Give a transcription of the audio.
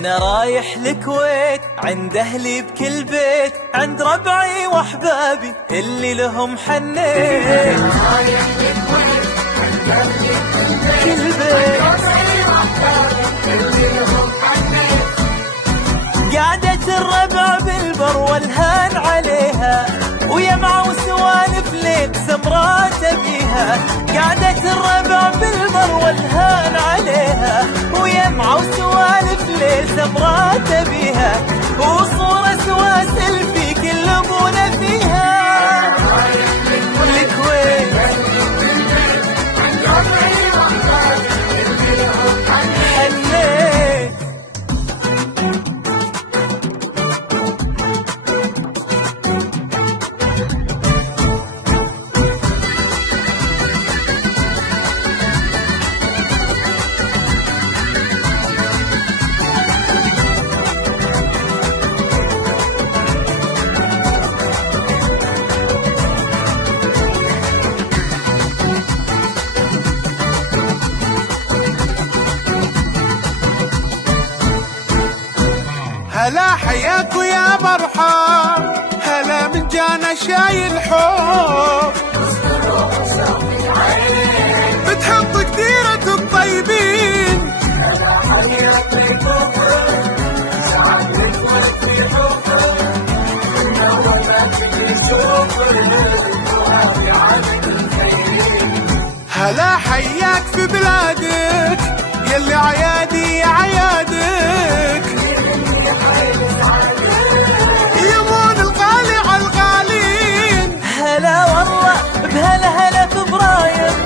أنا رايح الكويت عند أهلي بكل بيت، عند ربعي وأحبابي اللي لهم حنيت. أنا رايح الكويت عند أهلي بكل بيت، عند ربعي وأحبابي اللي لهم حنيت. قعدة الربع بالبر والهان عليها، ويمعة وسوالف ليك سمرات بيها. قعدة الربع بالبر والهان عليها، ويمعة وسوالف ليك سمرات بيها. وصورة سوا سيلفي كل ابونا فيها. الكويت حنيت. هلا حياكوا يا مرحب، هلا من جانا شايل حب. بتحط كثيرة الطيبين، هلا حياكوا هلا حياك في بلادك يلي عيادي عيادك. يمون الغالي عالغالين، هلا والله بهلا هلا فبراير